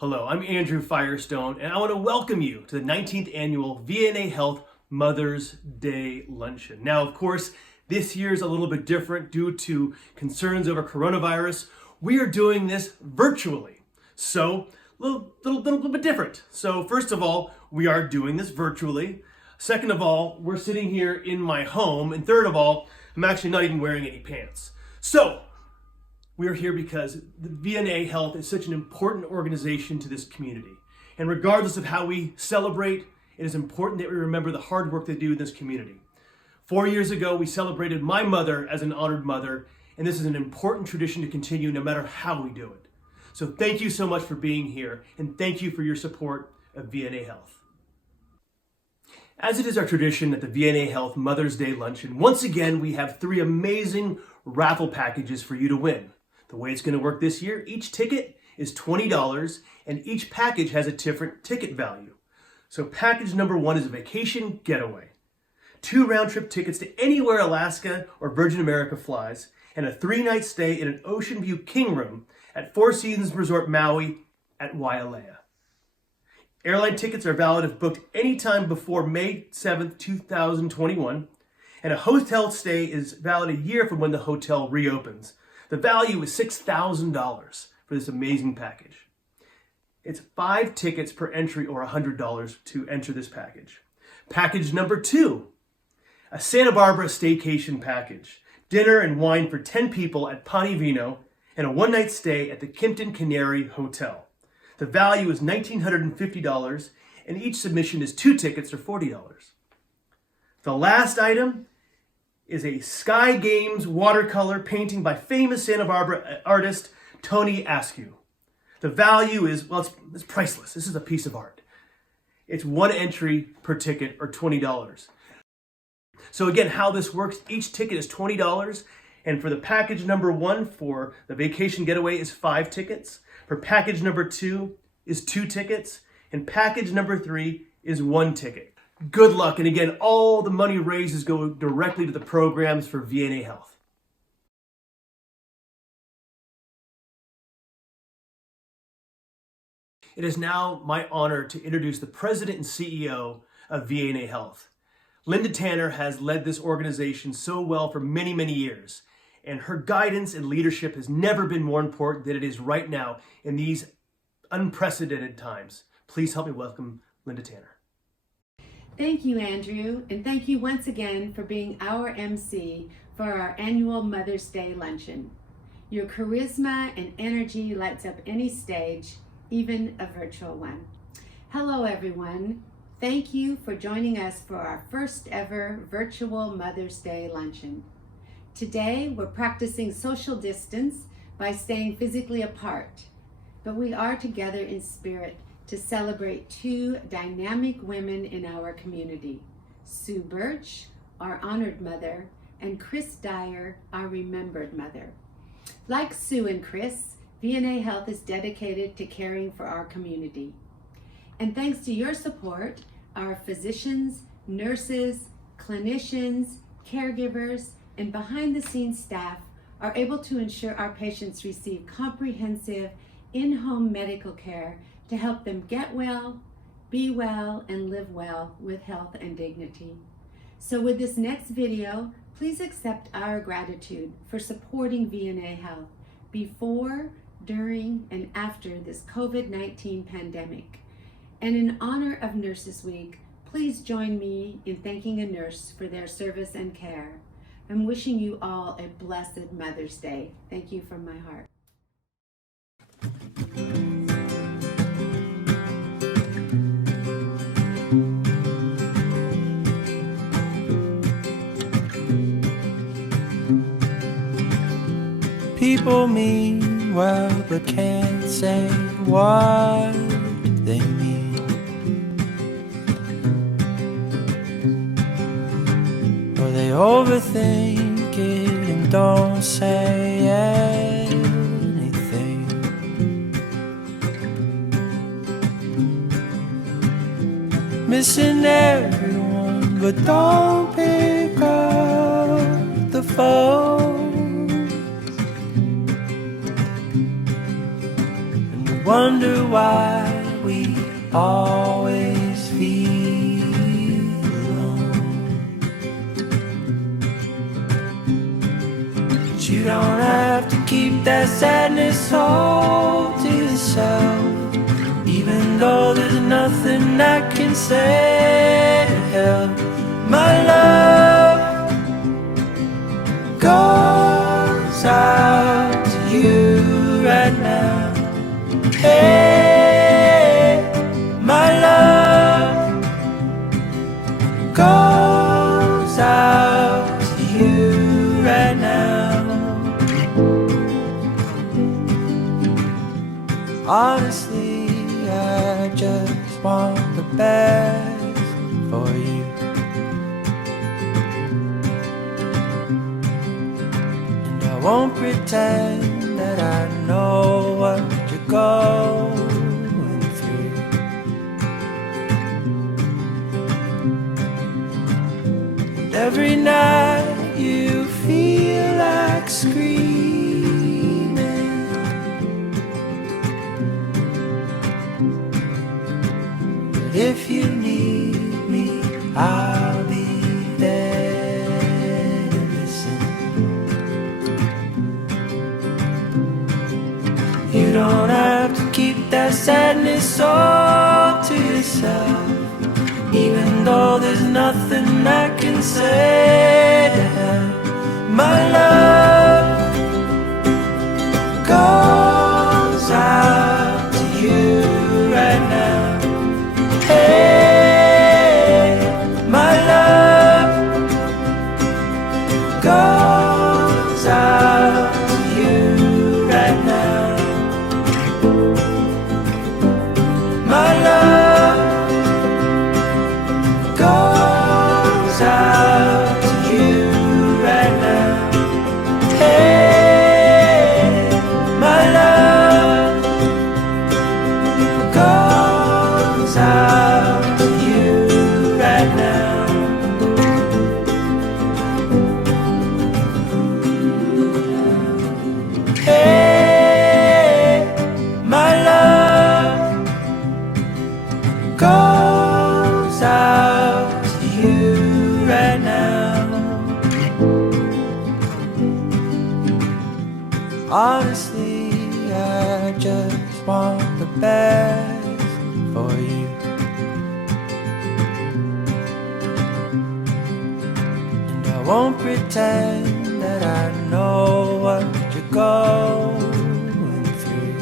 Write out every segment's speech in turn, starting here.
Hello, I'm Andrew Firestone, and I want to welcome you to the 19th annual VNA Health Mother's Day Luncheon. Now, of course, this year is a little bit different due to concerns over coronavirus. We are doing this virtually, so a little bit different. So first of all, we are doing this virtually. Second of all, we're sitting here in my home. And third of all, I'm actually not even wearing any pants. So we're here because the VNA Health is such an important organization to this community. And regardless of how we celebrate, it is important that we remember the hard work they do in this community. 4 years ago, we celebrated my mother as an honored mother, and this is an important tradition to continue no matter how we do it. So thank you so much for being here, and thank you for your support of VNA Health. As it is our tradition at the VNA Health Mother's Day Luncheon, once again, we have 3 amazing raffle packages for you to win. The way it's going to work this year, each ticket is $20 and each package has a different ticket value. So package number 1 is a vacation getaway. 2 round-trip tickets to anywhere Alaska or Virgin America flies, and a 3-night stay in an Ocean View King Room at Four Seasons Resort Maui at Wailea. Airline tickets are valid if booked anytime before May 7th, 2021, and a hotel stay is valid a year from when the hotel reopens. The value is $6,000 for this amazing package. It's 5 tickets per entry or $100 to enter this package. Package number 2, a Santa Barbara staycation package. Dinner and wine for 10 people at Ponte Vino and a 1-night stay at the Kimpton Canary Hotel. The value is $1,950 and each submission is 2 tickets or $40. The last item is a Sky Games watercolor painting by famous Santa Barbara artist Tony Askew. The value is, well, it's priceless. This is a piece of art. It's 1 entry per ticket or $20. So again, how this works, each ticket is $20, and for the package number 1 for the vacation getaway is 5 tickets. For package number 2 is 2 tickets, and package number 3 is 1 ticket. Good luck, and again, all the money raised is going directly to the programs for VNA Health. It is now my honor to introduce the President and CEO of VNA Health. Linda Tanner has led this organization so well for many, many years, and her guidance and leadership has never been more important than it is right now in these unprecedented times. Please help me welcome Linda Tanner. Thank you, Andrew, and thank you once again for being our MC for our annual Mother's Day Luncheon. Your charisma and energy lights up any stage, even a virtual one. Hello, everyone. Thank you for joining us for our first ever virtual Mother's Day Luncheon. Today, we're practicing social distance by staying physically apart, but we are together in spirit to celebrate 2 dynamic women in our community, Sue Birch, our honored mother, and Chris Dyer, our remembered mother. Like Sue and Chris, VNA Health is dedicated to caring for our community. And thanks to your support, our physicians, nurses, clinicians, caregivers, and behind-the-scenes staff are able to ensure our patients receive comprehensive in-home medical care to help them get well, be well, and live well with health and dignity. So with this next video, please accept our gratitude for supporting VNA Health before, during, and after this COVID-19 pandemic. And in honor of Nurses Week, please join me in thanking a nurse for their service and care. I'm wishing you all a blessed Mother's Day. Thank you from my heart. People mean well but can't say what they mean. Or they overthink it and don't say anything. Missing everyone but don't pick up the phone. wonder why we always feel alone. But you don't have to keep that sadness all to yourself, even though there's nothing I can say to help. My love goes out to you right now. Hey, my love goes out to you right now. Honestly, I just want the best for you. And I won't pretend that I know what you're going through. And every night you feel like screaming. But if you need me, I'll be there to listen. You don't have to keep that sadness all to yourself, even though there's nothing I can say to help. My love goes out to you right now. Hey, my love goes out to you right now. My love goes out to you right now. Hey, my love goes out to you right now. Hey, my love goes out to you right now. Honestly, I just want the best for you. And I won't pretend that I know what you're going through.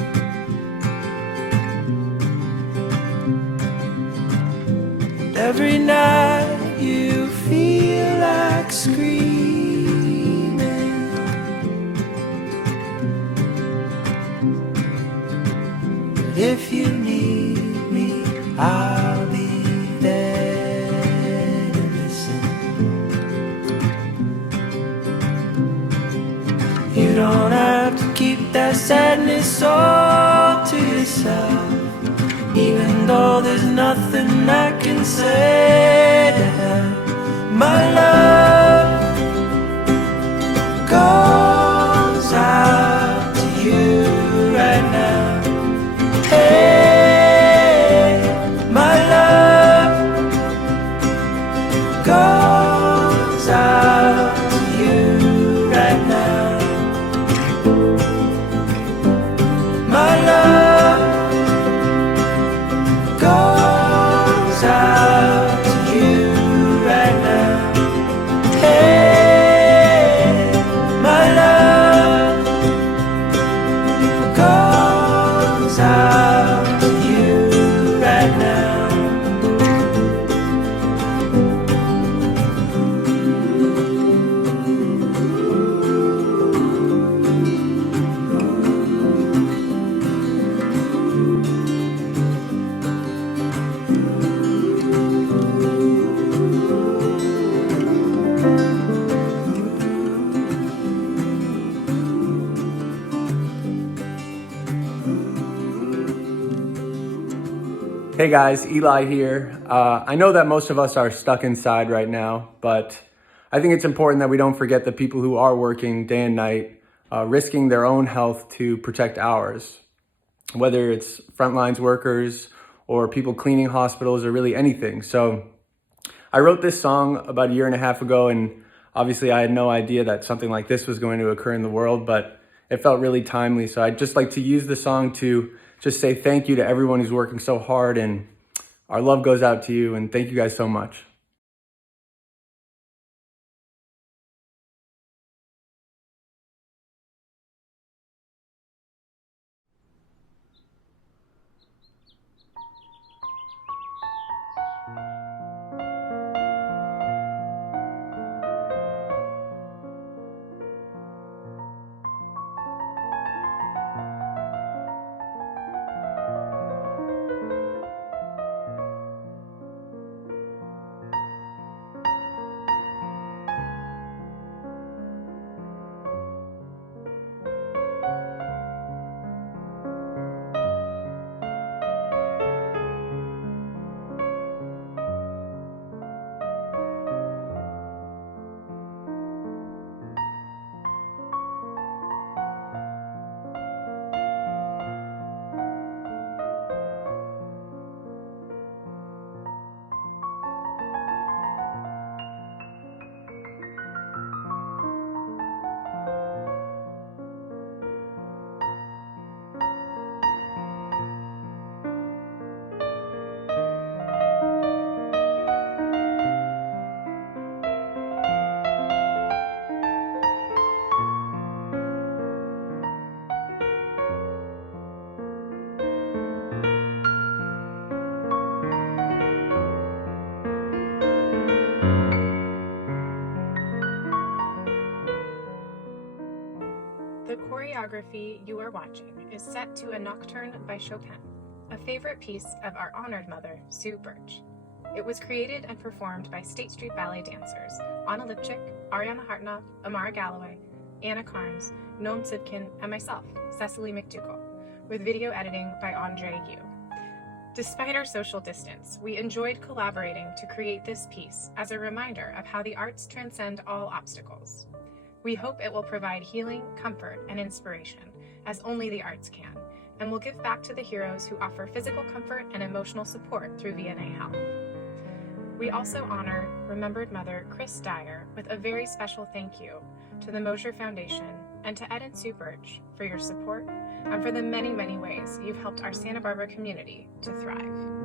And every night you feel like screaming. But if you need me, I'll be there to listen. You don't have to keep that sadness all to yourself, even though there's nothing I can say to help. My love goes out to you right now. Hey, my love goes out to you right now. My love goes out to you right now. Hey, my love goes out to you right now. Hey guys, Eli here. I know that most of us are stuck inside right now, but I think it's important that we don't forget the people who are working day and night, risking their own health to protect ours. whether it's frontlines workers or people cleaning hospitals or really anything. So I wrote this song about a year and a half ago, and obviously I had no idea that something like this was going to occur in the world, but it felt really timely. So I'd just like to use the song to just say thank you to everyone who's working so hard, and our love goes out to you, and thank you guys so much. The choreography you are watching is set to a nocturne by Chopin, a favorite piece of our honored mother, Sue Birch. It was created and performed by State Street Ballet dancers Anna Lipchik, Ariana Hartnoff, Amara Galloway, Anna Carnes, Noam Sidkin, and myself, Cecily McDougall, with video editing by Andre Yu. Despite our social distance, we enjoyed collaborating to create this piece as a reminder of how the arts transcend all obstacles. We hope it will provide healing, comfort, and inspiration, as only the arts can, and will give back to the heroes who offer physical comfort and emotional support through VNA Health. We also honor remembered mother Chris Dyer with a very special thank you to the Mosher Foundation and to Ed and Sue Birch for your support and for the many, many ways you've helped our Santa Barbara community to thrive.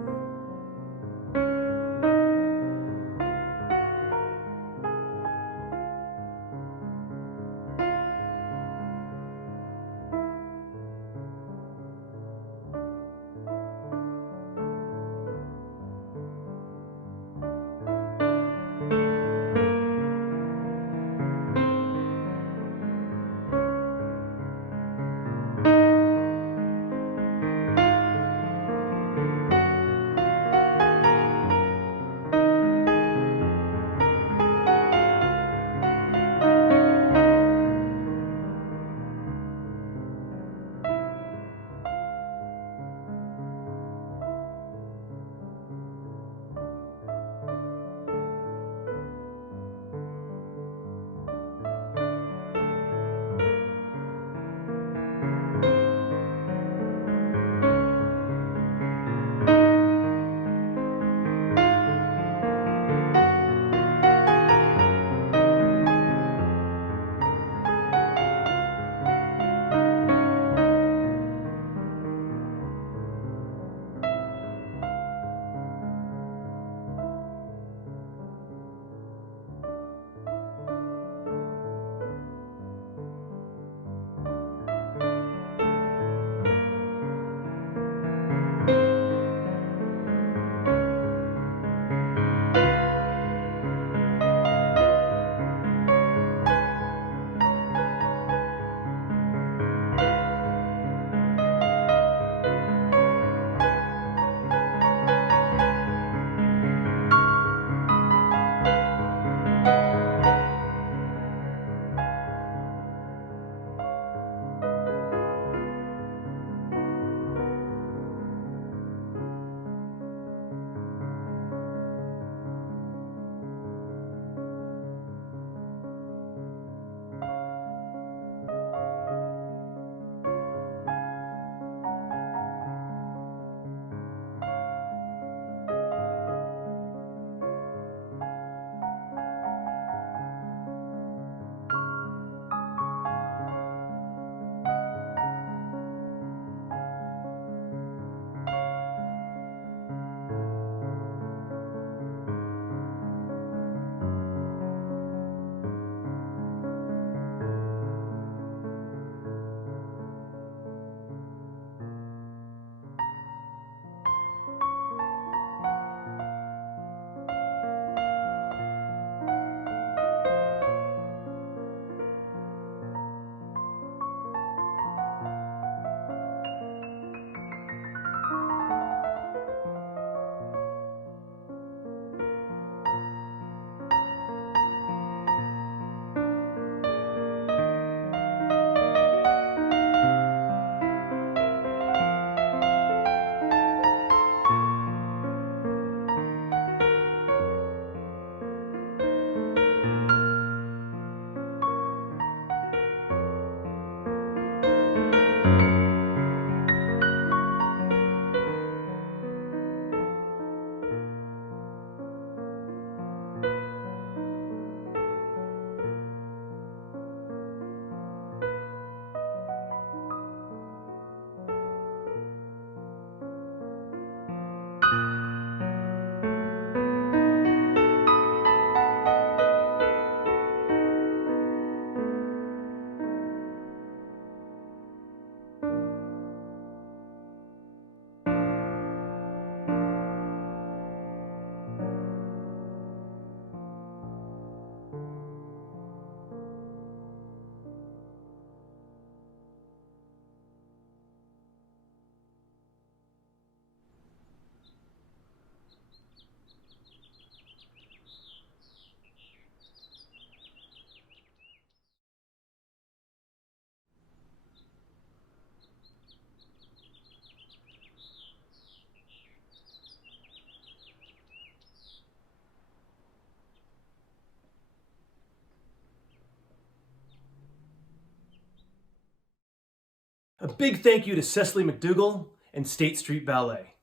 A big thank you to Cecily McDougall and State Street Ballet.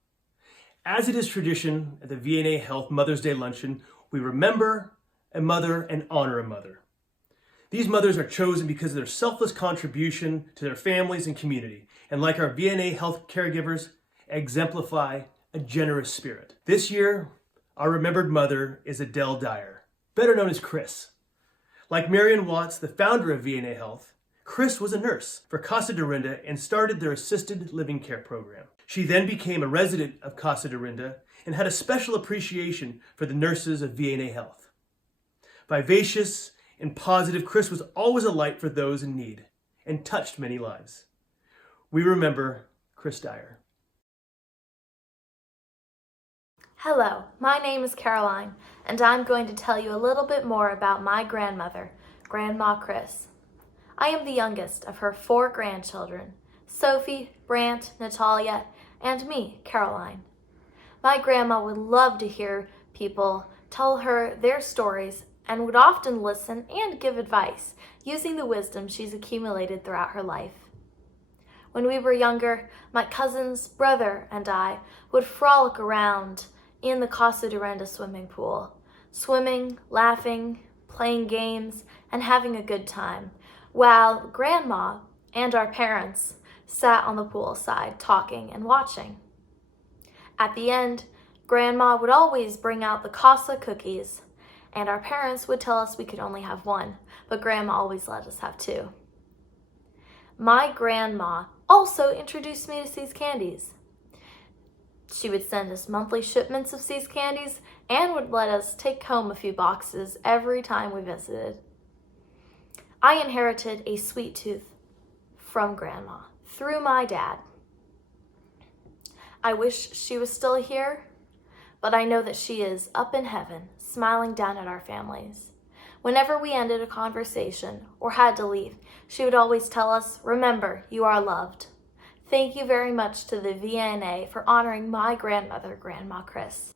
As it is tradition at the VNA Health Mother's Day Luncheon, we remember a mother and honor a mother. These mothers are chosen because of their selfless contribution to their families and community, and like our VNA Health caregivers, exemplify a generous spirit. This year, our remembered mother is Adele Dyer, better known as Chris. Like Marion Watts, the founder of VNA Health, Chris was a nurse for Casa Dorinda and started their assisted living care program. She then became a resident of Casa Dorinda and had a special appreciation for the nurses of VNA Health. Vivacious and positive, Chris was always a light for those in need and touched many lives. We remember Chris Dyer. Hello, my name is Caroline, and I'm going to tell you a little bit more about my grandmother, Grandma Chris. I am the youngest of her 4 grandchildren, Sophie, Brant, Natalia, and me, Caroline. My grandma would love to hear people tell her their stories and would often listen and give advice using the wisdom she's accumulated throughout her life. When we were younger, my cousins, brother, and I would frolic around in the Casa Dorinda swimming pool, swimming, laughing, playing games, and having a good time, while Grandma and our parents sat on the pool side talking and watching. At the end, Grandma would always bring out the Casa cookies, and our parents would tell us we could only have 1, but Grandma always let us have 2. My grandma also introduced me to See's Candies. She would send us monthly shipments of See's Candies and would let us take home a few boxes every time we visited. I inherited a sweet tooth from Grandma through my dad. I wish she was still here, but I know that she is up in heaven, smiling down at our families. Whenever we ended a conversation or had to leave, she would always tell us, "Remember, you are loved." Thank you very much to the VNA for honoring my grandmother, Grandma Chris.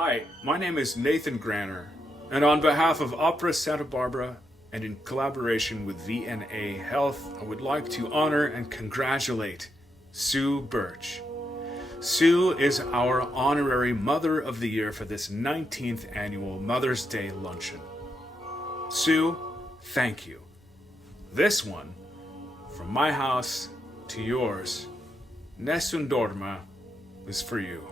Hi, my name is Nathan Granner, and on behalf of Opera Santa Barbara and in collaboration with VNA Health, I would like to honor and congratulate Sue Birch. Sue is our honorary Mother of the Year for this 19th annual Mother's Day Luncheon. Sue, thank you. This one, from my house to yours, Nessun Dorma, is for you.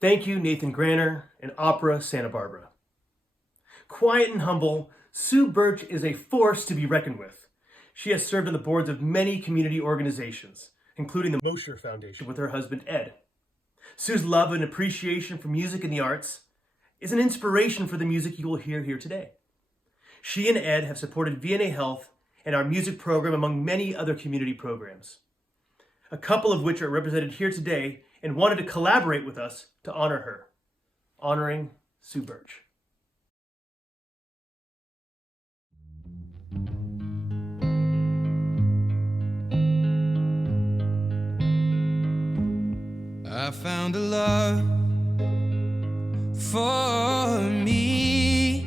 Thank you, Nathan Granner and Opera Santa Barbara. Quiet and humble, Sue Birch is a force to be reckoned with. She has served on the boards of many community organizations, including the Mosher Foundation with her husband Ed. Sue's love and appreciation for music and the arts is an inspiration for the music you will hear here today. She and Ed have supported VNA Health and our music program among many other community programs, a couple of which are represented here today and wanted to collaborate with us to honor her. Honoring Sue Birch. I found a love for me.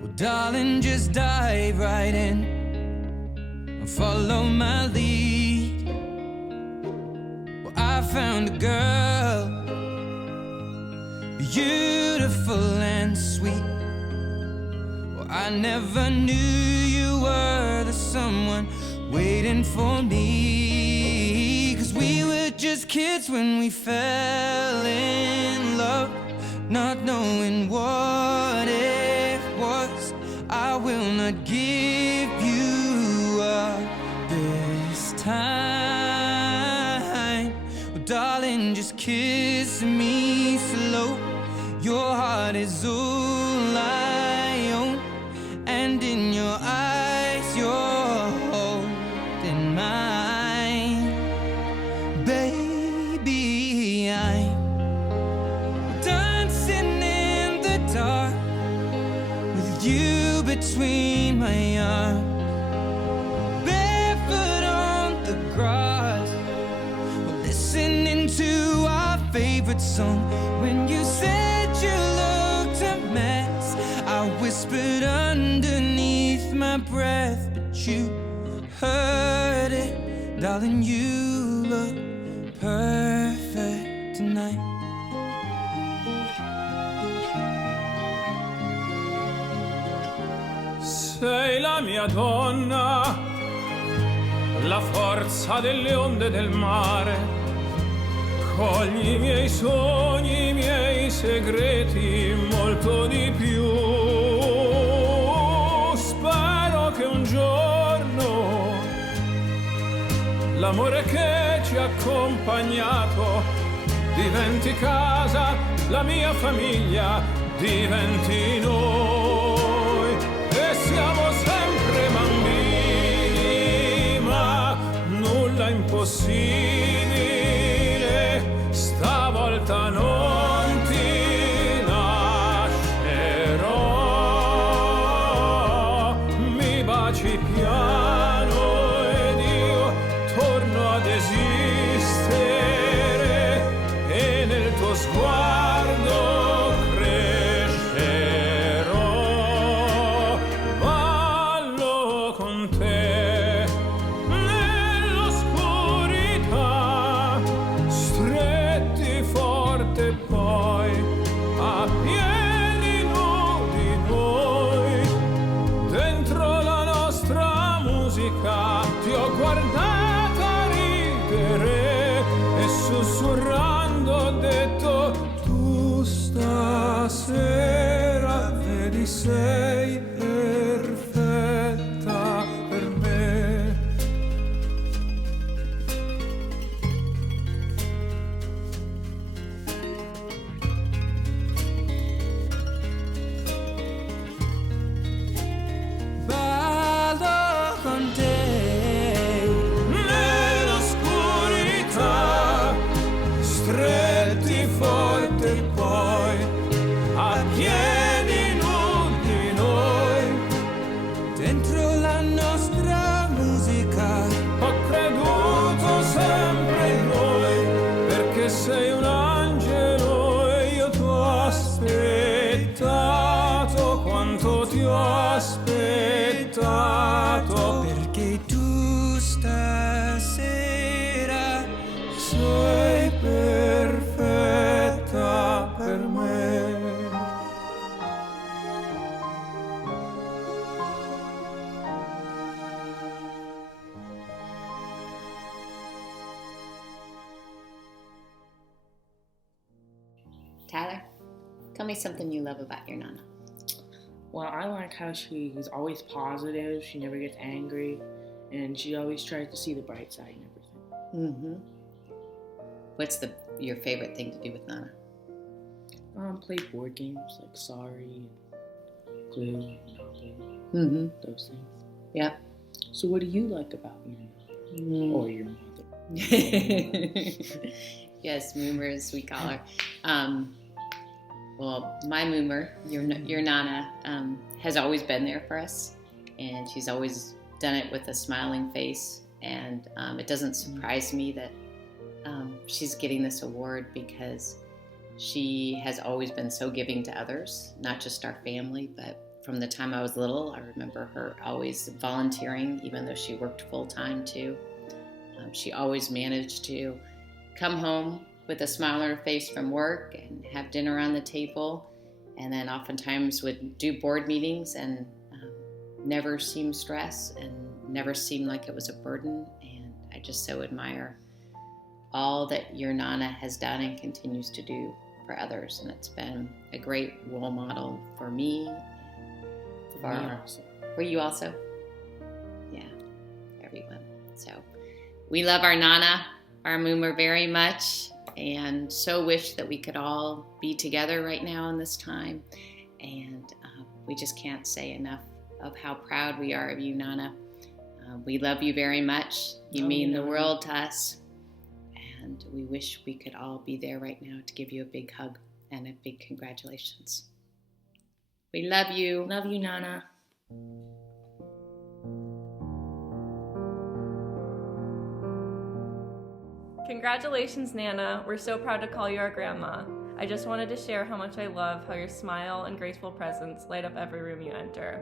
Well, darling, just dive right in and follow my lead. Well, I found a girl, beautiful and sweet. I never knew you were the someone waiting for me. 'Cause we were just kids when we fell in love, not knowing what it was. I will not give you up this time. Oh, darling, just kiss me slow. Your heart is all I own, and in your eyes you're holding mine. Baby, I'm dancing in the dark with you between my arms, barefoot on the grass, listening to our favorite song. When you said you looked a mess, I whispered underneath my breath, but you heard it. Darling, you look perfect tonight. Sei la mia donna, la forza delle onde del mare. Cogli i miei sogni, i miei segreti, molto di più. Spero che un giorno l'amore che ci ha accompagnato diventi casa, la mia famiglia diventi noi. E siamo sempre bambini, ma nulla è impossibile. Stavolta non ti lascerò. Mi baci piano ed io torno ad esistere, e nel tuo sguardo crescerò. Ballo con te nell'oscurità, stretti forte poi a piedi nudi noi. Dentro la nostra musica ti ho guardata ridere e sussurrando ho detto: tu stasera vedi sei perfetta per me. Ballo con te Nell'oscurità, stretti forte poi a piedi nudi noi. dentro la nostra musica. Ho creduto sempre in noi, perché sei un angelo e io ti ho aspettato quanto ti ho aspettato. Perché tu stasera Sei perfetta per me. Tyler, tell me something you love about your Nana. Well, I like how she's always positive, she never gets angry, and she always tries to see the bright side and everything. Mm-hmm. What's your favorite thing to do with Nana? Play board games like Sorry, Clue, Monopoly, Mm-hmm. those things. Yep. So what do you like about your mom or your mother? Yes, Moomer, as we call her. Well, my Moomer, your Nana, has always been there for us, and she's always done it with a smiling face. And it doesn't surprise me that she's getting this award, because she has always been so giving to others, not just our family, but from the time I was little, I remember her always volunteering, even though she worked full-time too. She always managed to come home with a smile on her face from work and have dinner on the table, and then oftentimes would do board meetings and never seemed stress and never seemed like it was a burden. And I just so admire all that your Nana has done and continues to do for others. And it's been a great role model for me. For you also? Yeah, everyone. So we love our Nana, our Moomer, very much, and so wish that we could all be together right now in this time. And we just can't say enough of how proud we are of you, Nana. We love you very much. You mean the world to us. And we wish we could all be there right now to give you a big hug and a big congratulations. We love you. Love you, Nana. Congratulations, Nana. We're so proud to call you our grandma. I just wanted to share how much I love how your smile and graceful presence light up every room you enter.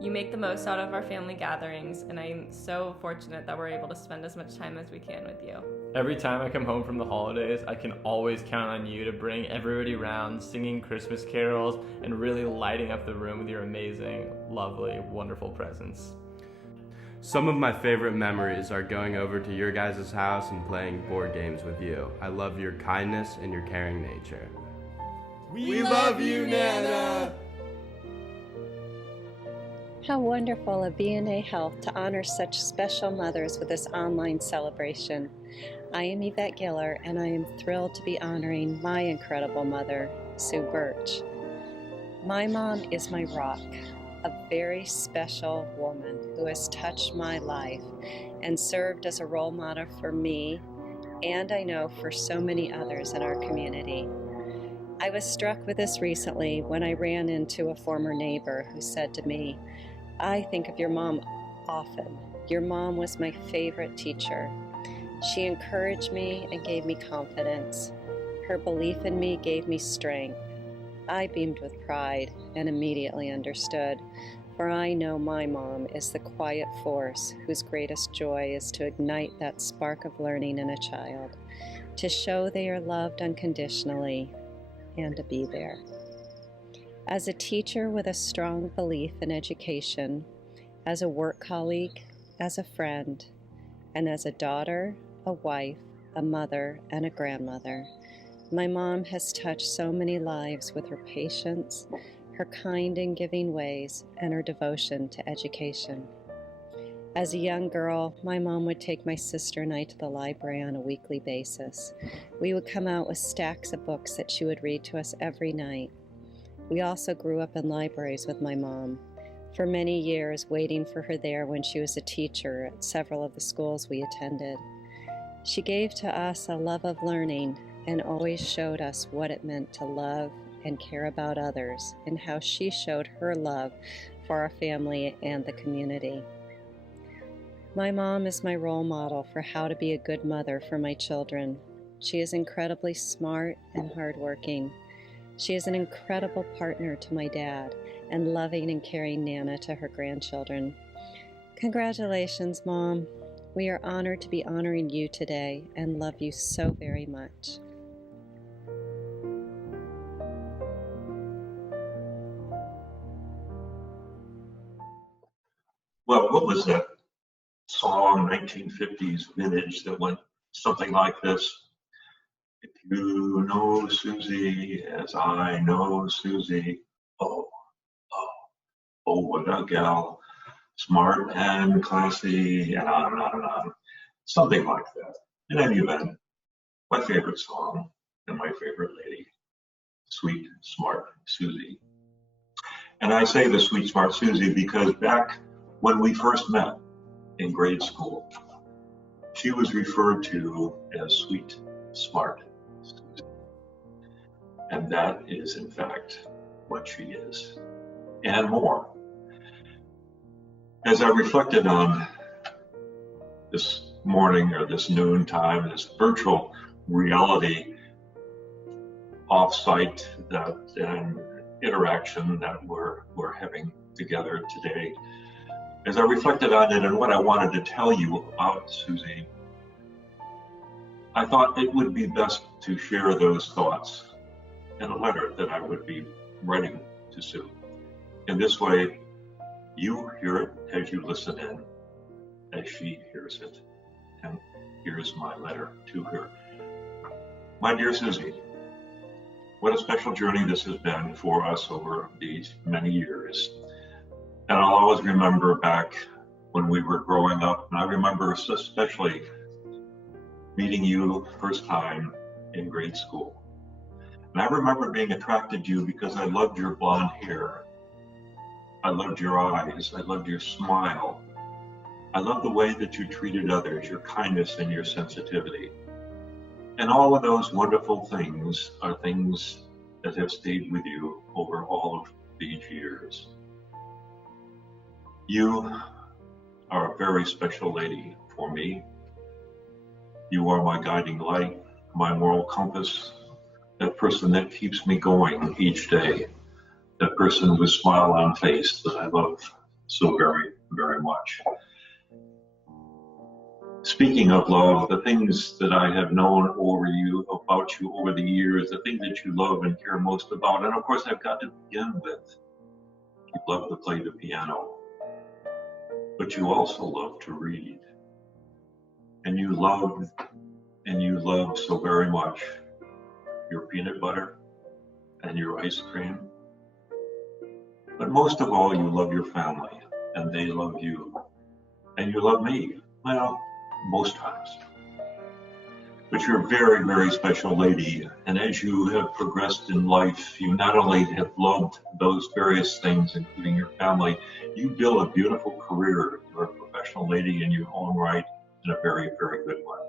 You make the most out of our family gatherings, and I'm so fortunate that we're able to spend as much time as we can with you. Every time I come home from the holidays, I can always count on you to bring everybody around, singing Christmas carols, and really lighting up the room with your amazing, lovely, wonderful presence. Some of my favorite memories are going over to your guys' house and playing board games with you. I love your kindness and your caring nature. We love you, Nana! How wonderful of VNA Health to honor such special mothers with this online celebration. I am Yvette Giller, and I am thrilled to be honoring my incredible mother, Sue Birch. My mom is my rock, a very special woman who has touched my life and served as a role model for me, and I know for so many others in our community. I was struck with this recently when I ran into a former neighbor who said to me, "I think of your mom often. Your mom was my favorite teacher. She encouraged me and gave me confidence. Her belief in me gave me strength." I beamed with pride and immediately understood, for I know my mom is the quiet force whose greatest joy is to ignite that spark of learning in a child, to show they are loved unconditionally, and to be there. As a teacher with a strong belief in education, as a work colleague, as a friend, and as a daughter, a wife, a mother, and a grandmother, my mom has touched so many lives with her patience, her kind and giving ways, and her devotion to education. As a young girl, my mom would take my sister and I to the library on a weekly basis. We would come out with stacks of books that she would read to us every night. We also grew up in libraries with my mom, for many years waiting for her there when she was a teacher at several of the schools we attended. She gave to us a love of learning and always showed us what it meant to love and care about others, and how she showed her love for our family and the community. My mom is my role model for how to be a good mother for my children. She is incredibly smart and hardworking. She is an incredible partner to my dad and loving and caring Nana to her grandchildren. Congratulations, Mom. We are honored to be honoring you today and love you so very much. Well, what was that song, 1950s vintage, that went something like this? If you know Susie as I know Susie, oh, what a gal, smart and classy, and on and on and on. Something like that. In any event, my favorite song and my favorite lady, Sweet, Smart Susie. And I say the Sweet, Smart Susie because back when we first met in grade school, she was referred to as Sweet, Smart Susie. And that is, in fact, what she is, and more. As I reflected on this morning or this noon time, this virtual reality offsite and interaction that we're having together today, as I reflected on it and what I wanted to tell you about Susie, I thought it would be best to share those thoughts in a letter that I would be writing to Sue. In this way, You hear it as you listen in, as she hears it. And here's my letter to her. My dear Susie, what a special journey this has been for us over these many years. And I'll always remember back when we were growing up, and I remember especially meeting you first time in grade school. And I remember being attracted to you because I loved your blonde hair. I loved your eyes. I loved your smile. I loved the way that you treated others, your kindness and your sensitivity. And all of those wonderful things are things that have stayed with you over all of these years. You are a very special lady for me. You are my guiding light, my moral compass, that person that keeps me going each day, that person with a smile on face that I love so very, very much. Speaking of love, the things that I have known about you over the years, the things that you love and care most about, and of course I've got to begin with, you love to play the piano, but you also love to read. And you love so very much your peanut butter and your ice cream. But most of all, you love your family, and they love you. And you love me, well, most times. But you're a very, very special lady, and as you have progressed in life, you not only have loved those various things, including your family, you built a beautiful career. You're a professional lady in your own right, and a very, very good one.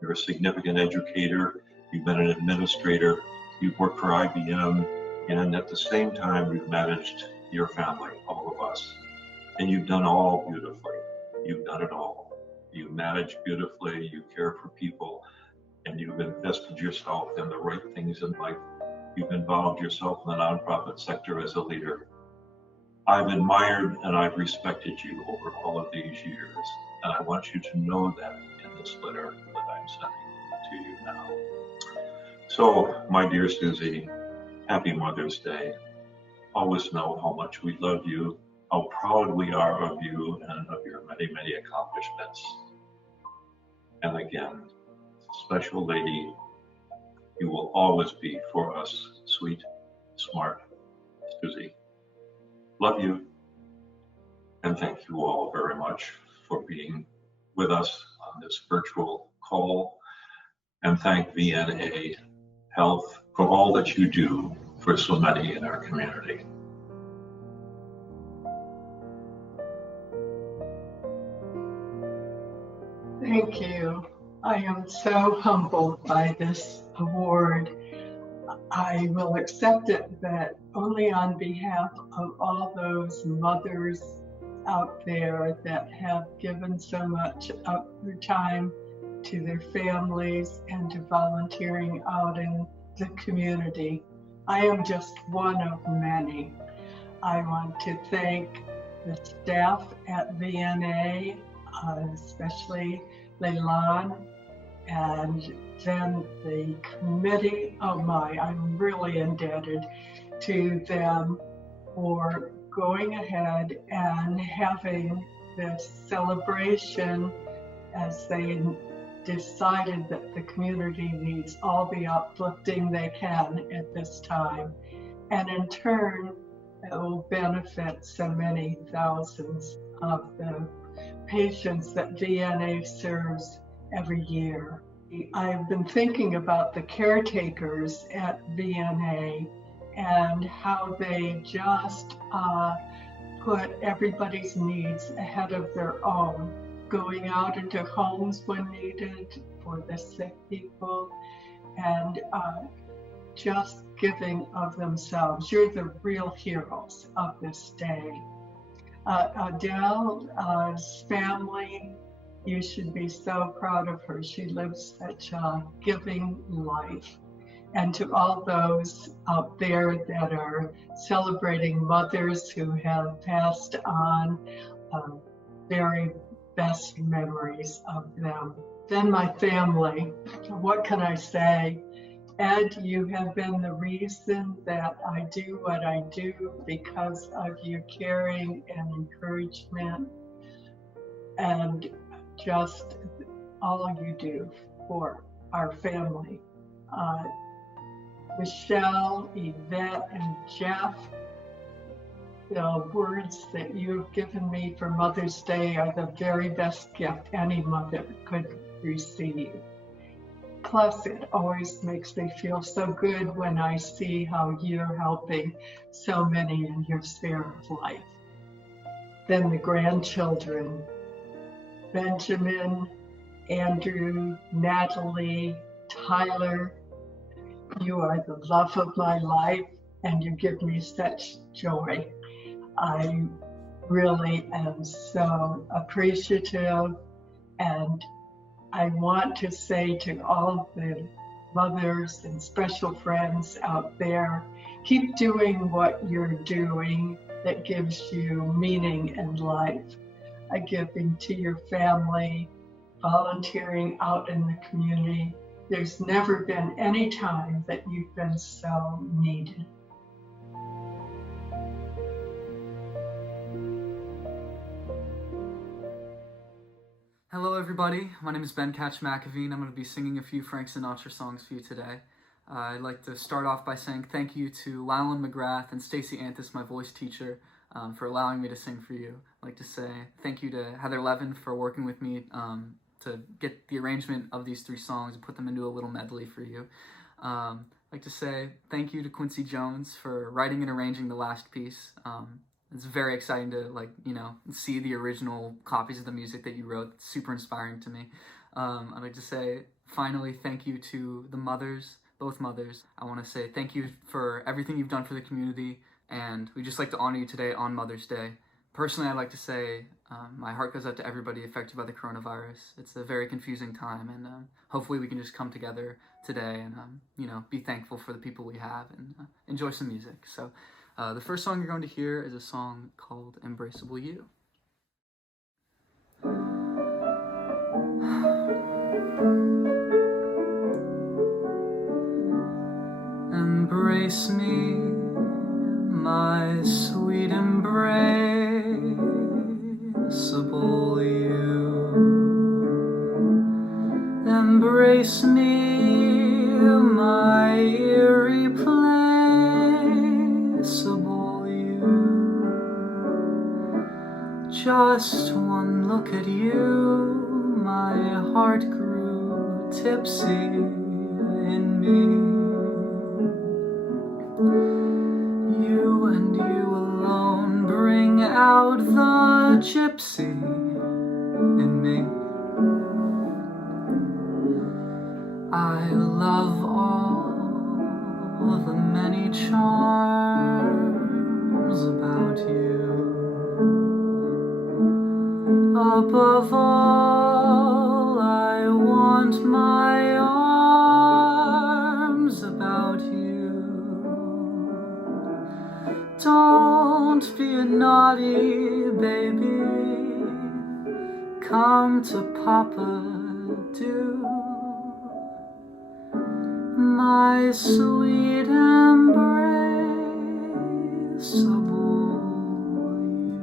You're a significant educator, you've been an administrator, you've worked for IBM, and at the same time, you've managed your family, all of us. And you've done all beautifully. You've done it all. You manage beautifully, you care for people, and you've invested yourself in the right things in life. You've involved yourself in the nonprofit sector as a leader. I've admired and I've respected you over all of these years, and I want you to know that in this letter that I'm sending to you now. So, my dear Susie, happy Mother's Day. Always know how much we love you, how proud we are of you and of your many, many accomplishments. And again, special lady, you will always be for us, sweet, smart Susie. Love you, and thank you all very much for being with us on this virtual call, and thank VNA Health for all that you do for so many in our community. Thank you. I am so humbled by this award. I will accept it, but only on behalf of all those mothers out there that have given so much of their time to their families and to volunteering out in the community. I am just one of many. I want to thank the staff at VNA, especially Leilani, and then the committee. Oh my, I'm really indebted to them for going ahead and having this celebration as they decided that the community needs all the uplifting they can at this time. And in turn, it will benefit so many thousands of the patients that VNA serves every year. I've been thinking about the caretakers at VNA and how they just put everybody's needs ahead of their own, going out into homes when needed for the sick people, and just giving of themselves. You're the real heroes of this day. Adele's family, you should be so proud of her. She lives such a giving life. And to all those out there that are celebrating mothers who have passed on, very best memories of them. Then my family, what can I say? Ed, you have been the reason that I do what I do because of your caring and encouragement and just all you do for our family. Michelle, Yvette, and Jeff, the words that you've given me for Mother's Day are the very best gift any mother could receive. Plus, it always makes me feel so good when I see how you're helping so many in your sphere of life. Then the grandchildren, Benjamin, Andrew, Natalie, Tyler, you are the love of my life and you give me such joy. I really am so appreciative, and I want to say to all the mothers and special friends out there, keep doing what you're doing that gives you meaning in life. Giving to your family, volunteering out in the community. There's never been any time that you've been so needed. Hello everybody, my name is Ben Catch-McAveen. I'm going to be singing a few Frank Sinatra songs for you today. I'd like to start off by saying thank you to Lylan McGrath and Stacey Antis, my voice teacher, for allowing me to sing for you. I'd like to say thank you to Heather Levin for working with me to get the arrangement of these 3 songs and put them into a little medley for you. I'd like to say thank you to Quincy Jones for writing and arranging the last piece. It's very exciting to see the original copies of the music that you wrote. It's super inspiring to me. I'd like to say finally thank you to the mothers, both mothers. I want to say thank you for everything you've done for the community, and we'd just like to honor you today on Mother's Day. Personally, I'd like to say my heart goes out to everybody affected by the coronavirus. It's a very confusing time, and hopefully we can just come together today and be thankful for the people we have and enjoy some music. So the first song you're going to hear is a song called Embraceable You. Embrace me, my sweet embraceable you. Embrace me, my irreplaceable you. Just one look at you, my heart grew tipsy in me. You and you alone bring out the gypsy in me. I love all the many charms about you. Above all, I want my arms about you. Don't be a naughty baby, come to Papa, do. My sweet embraceable you.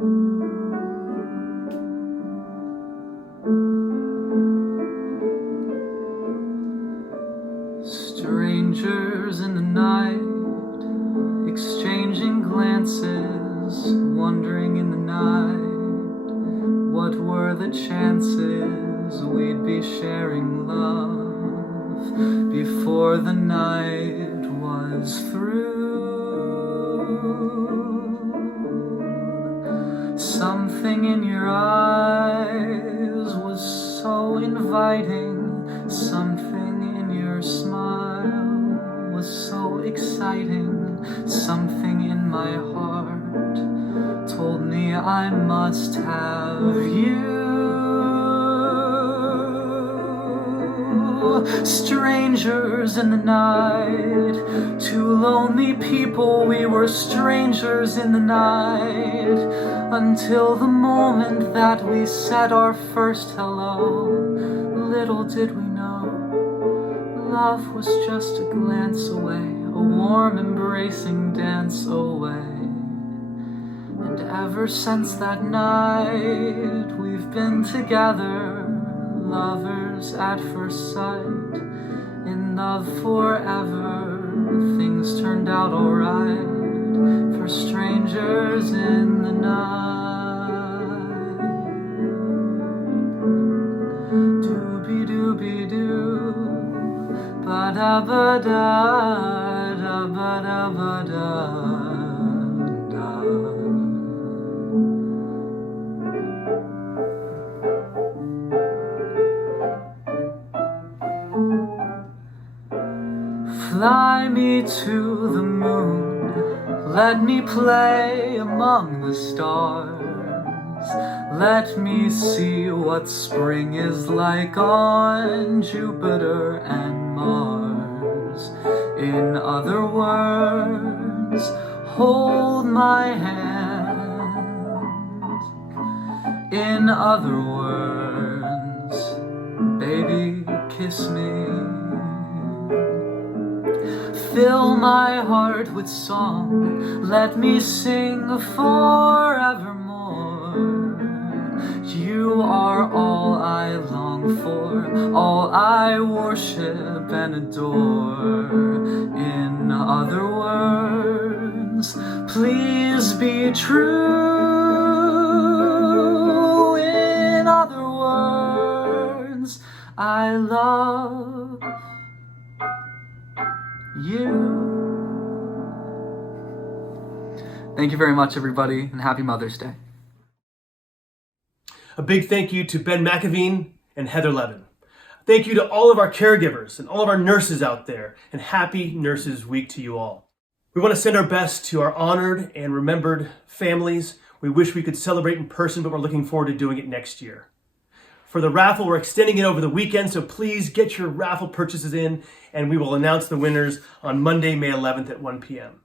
Strangers in the night, exchanging glances, wondering in the night, what were the chances we'd be sharing love before the night was through. Something in your eyes was so inviting, something in your smile was so exciting, something in my heart told me I must have you. Strangers in the night, 2 lonely people, we were strangers in the night, until the moment that we said our first hello. Little did we know, love was just a glance away, a warm embracing dance away. And ever since that night, we've been together, lovers at first sight. In love forever, things turned out alright for strangers in the night. Doobie-doobie-doo, ba-da-ba-da, da-ba-da-ba-da. Fly me to the moon, let me play among the stars. Let me see what spring is like on Jupiter and Mars. In other words, hold my hand. In other words, baby, kiss me. Fill my heart with song, let me sing forevermore. You are all I long for, all I worship and adore. In other words, please be true. In other words, I love you. Thank you very much, everybody, and happy Mother's Day. A big thank you to Ben McAveen and Heather Levin. Thank you to all of our caregivers and all of our nurses out there, and happy Nurses Week to you all. We want to send our best to our honored and remembered families. We wish we could celebrate in person, but we're looking forward to doing it next year. For the raffle, we're extending it over the weekend, so please get your raffle purchases in, and we will announce the winners on Monday, May 11th at 1 p.m.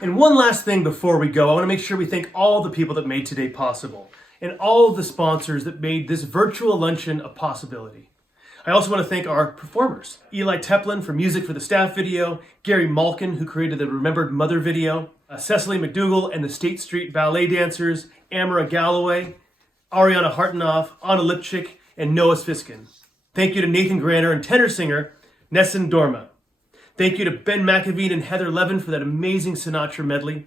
And one last thing before we go, I want to make sure we thank all the people that made today possible, and all of the sponsors that made this virtual luncheon a possibility. I also want to thank our performers, Eli Teplin for music for the staff video, Gary Malkin, who created the Remembered Mother video, Cecily McDougall and the State Street Ballet Dancers, Amara Galloway, Ariana Hartenoff, Anna Lipchik, and Noah Sviskin. Thank you to Nathan Granner and tenor singer Nessun Dorma. Thank you to Ben McAveen and Heather Levin for that amazing Sinatra medley,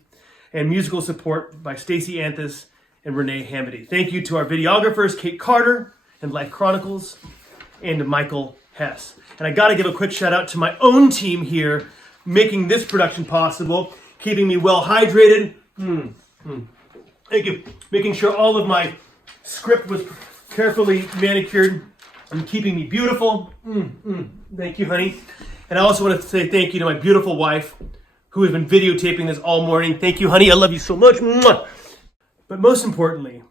and musical support by Stacey Anthis and Renee Hamady. Thank you to our videographers, Kate Carter and Life Chronicles, and to Michael Hess. And I gotta give a quick shout out to my own team here, making this production possible, keeping me well hydrated. Thank you. Making sure all of my script was carefully manicured and keeping me beautiful. Thank you, honey. And I also want to say thank you to my beautiful wife, who has been videotaping this all morning. Thank you, honey. I love you so much. But most importantly,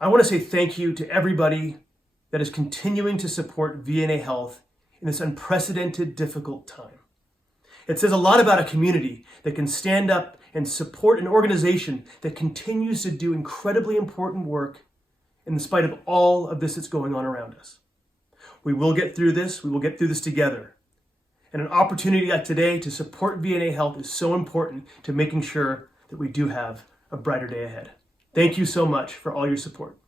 I want to say thank you to everybody that is continuing to support VNA Health in this unprecedented, difficult time. It says a lot about a community that can stand up and support an organization that continues to do incredibly important work in spite of all of this that's going on around us. We will get through this. We will get through this together. And an opportunity like today to support VNA Health is so important to making sure that we do have a brighter day ahead. Thank you so much for all your support.